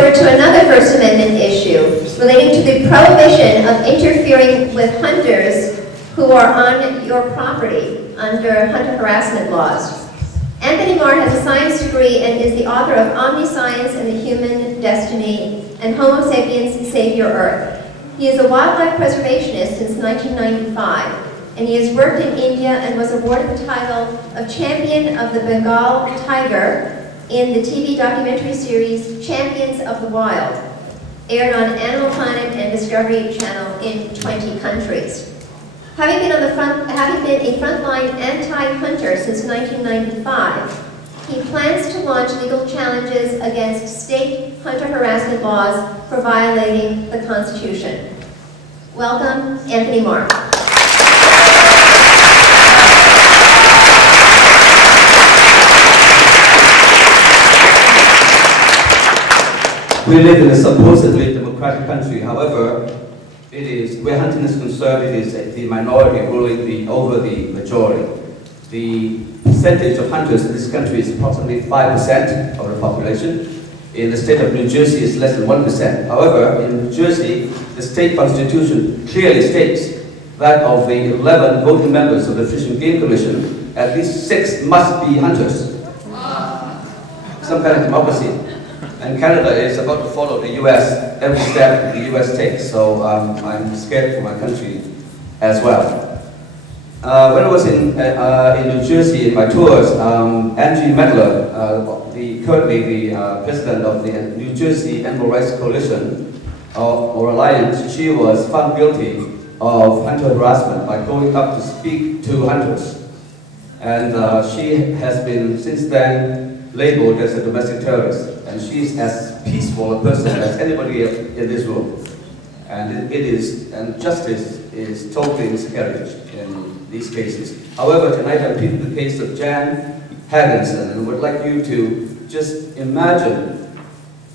To another First Amendment issue relating to the prohibition of interfering with hunters who are on your property under hunter harassment laws. Anthony Marr has a science degree and is the author of Omni-Science and the Human Destiny and Homo Sapiens Save Your Earth. He is a wildlife preservationist since 1995, and he has worked in India and was awarded the title of Champion of the Bengal Tiger in the TV documentary series Champions of the Wild, aired on Animal Planet and Discovery Channel in 20 countries. Having been a frontline anti-hunter since 1995, he plans to launch legal challenges against state hunter harassment laws for violating the Constitution. Welcome, Anthony Marr. We live in a supposedly democratic country. However, where hunting is concerned, it is the minority ruling over the majority. The percentage of hunters in this country is approximately 5% of the population. In the state of New Jersey, it's less than 1%. However, in New Jersey, the state constitution clearly states that of the 11 voting members of the Fish and Game Commission, at least 6 must be hunters. Some kind of democracy. And Canada is about to follow the US, every step the US takes, so I'm scared for my country as well. When I was in New Jersey in my tours, Angie Medler, currently the president of the New Jersey Animal Rights Coalition, or Alliance, she was found guilty of hunter harassment by going up to speak to hunters. And she has been, since then, labeled as a domestic terrorist. And she's as peaceful a person as anybody in this room. And justice is totally miscarriage in these cases. However, tonight I'm treating the case of Jan Haagensen, and would like you to just imagine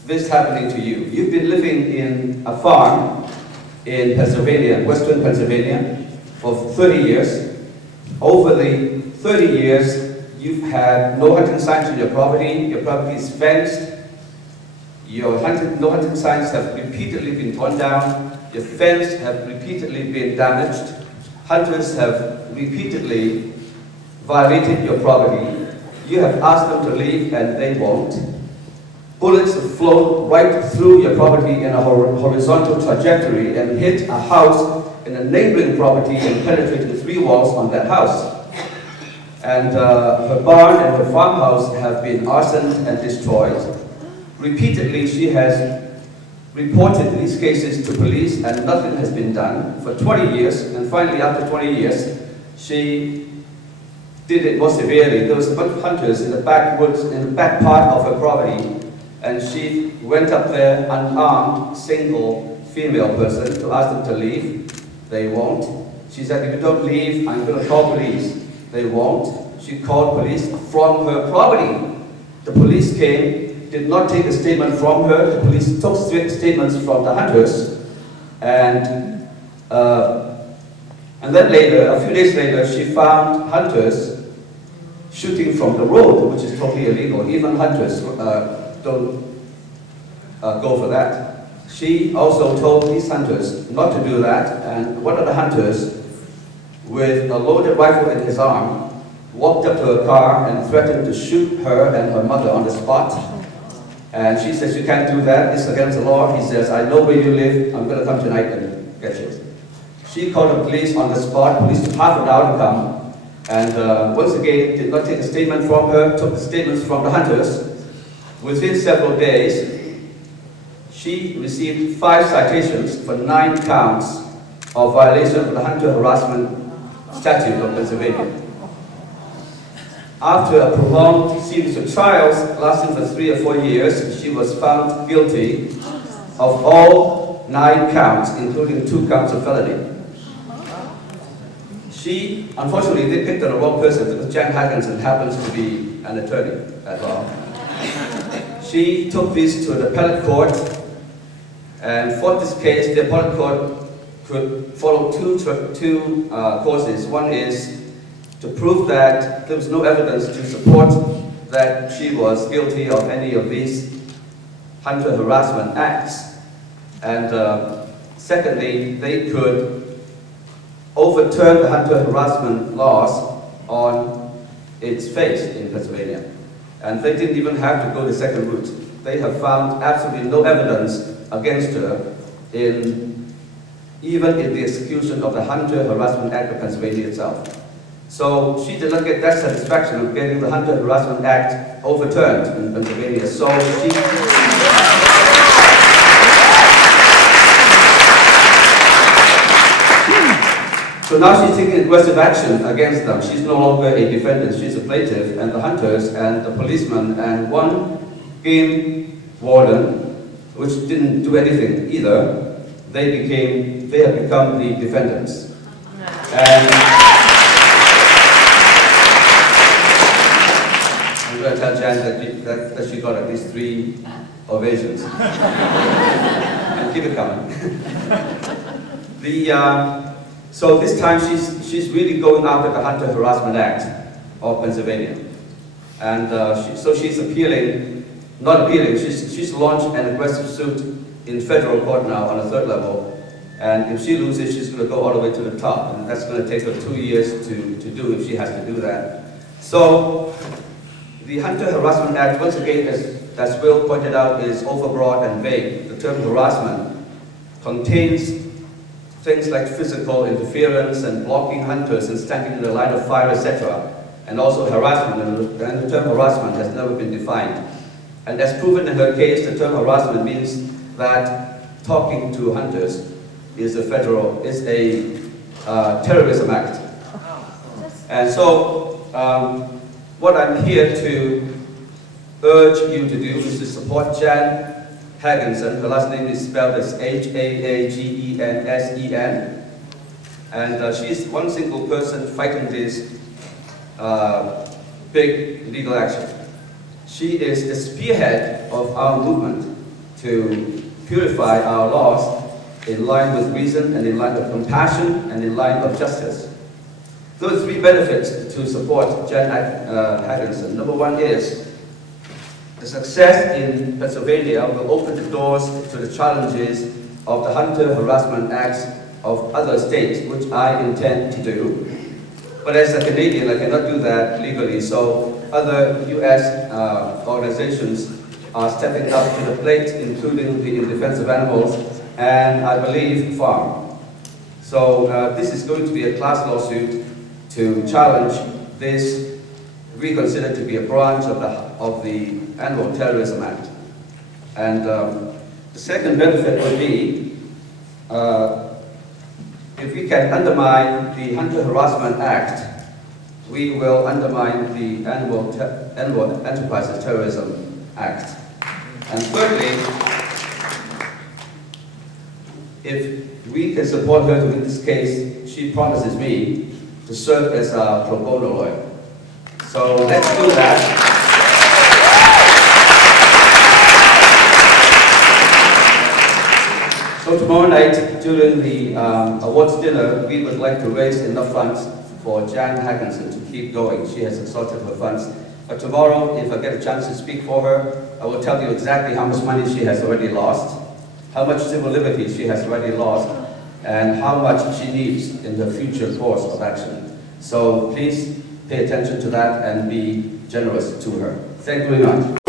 this happening to you. You've been living in a farm in Pennsylvania, western Pennsylvania, for 30 years. Over the 30 years, you've had no hunting signs on your property is fenced, your no hunting signs have repeatedly been torn down, your fence have repeatedly been damaged, hunters have repeatedly violated your property, you have asked them to leave and they won't. Bullets have flown right through your property in a horizontal trajectory and hit a house in a neighboring property and penetrated 3 walls on that house. And her barn and her farmhouse have been arsoned and destroyed. Repeatedly, she has reported these cases to police and nothing has been done for 20 years. And finally, after 20 years, she did it more severely. There was a bunch of hunters in the backwoods, in the back part of her property, and she went up there, unarmed, single female person, to ask them to leave. They won't. She said, if you don't leave, I'm going to call police. They won't. She called police from her property. The police came, did not take a statement from her. The police took statements from the hunters. And then later, a few days later, she found hunters shooting from the road, which is totally illegal. Even hunters don't go for that. She also told these hunters not to do that. And one of the hunters, with a loaded rifle in his arm, walked up to her car and threatened to shoot her and her mother on the spot. And she says, you can't do that, it's against the law. He says, I know where you live, I'm going to come tonight and get you. She called the police on the spot. Police took half an hour to come. And once again, did not take a statement from her, took the statements from the hunters. Within several days, she received 5 citations for 9 counts of violation of the hunter harassment statute of Pennsylvania. After a prolonged series of trials lasting for 3 or 4 years, she was found guilty of all 9 counts, including 2 counts of felony. She, unfortunately, they picked on the wrong person because Jan Haagensen happens to be an attorney at law. She took this to the appellate court and fought this case. The appellate court could follow two courses. One is to prove that there was no evidence to support that she was guilty of any of these hunter harassment acts. And secondly, they could overturn the hunter harassment laws on its face in Pennsylvania. And they didn't even have to go the second route. They have found absolutely no evidence against her even in the execution of the Hunter Harassment Act of Pennsylvania itself. So she did not get that satisfaction of getting the Hunter Harassment Act overturned in Pennsylvania. So now she's taking aggressive action against them. She's no longer a defendant, she's a plaintiff, and the hunters and the policeman and one game warden, which didn't do anything either, they have become the defendants. And I'm going to tell Jan that she got at least 3 ovations. And keep it coming. So this time she's really going after the Hunter Harassment Act of Pennsylvania. And so she's she's launched an aggressive suit in federal court now on a 3rd level. And if she loses, she's going to go all the way to the top. And that's going to take her 2 years to do if she has to do that. So the Hunter Harassment Act, once again, as Will pointed out, is overbroad and vague. The term harassment contains things like physical interference and blocking hunters and standing in the line of fire, etc. And also harassment, and the term harassment has never been defined. And as proven in her case, the term harassment means that talking to hunters is a terrorism act. And so, what I'm here to urge you to do is to support Jan Haagensen. Her last name is spelled as Haagensen. And she's one single person fighting this big legal action. She is the spearhead of our movement to purify our laws in line with reason and in line of compassion and in line of justice. There are 3 benefits to support Jan Haagensen. Number 1 is the success in Pennsylvania will open the doors to the challenges of the Hunter Harassment Acts of other states, which I intend to do. But as a Canadian, I cannot do that legally, so other US organizations are stepping up to the plate, including the In Defense of Animals and, I believe, FARM. So this is going to be a class lawsuit to challenge this, we consider to be a branch of the Animal Terrorism Act. And the second benefit would be if we can undermine the Hunter Harassment Act, we will undermine the Animal Enterprises Terrorism Act. And thirdly, if we can support her to win this case, she promises me to serve as a pro bono lawyer. So let's do that. So tomorrow night, during the awards dinner, we would like to raise enough funds for Jan Haagensen to keep going. She has exhausted her funds. But tomorrow, if I get a chance to speak for her, I will tell you exactly how much money she has already lost, how much civil liberty she has already lost, and how much she needs in the future course of action. So please pay attention to that and be generous to her. Thank you very much.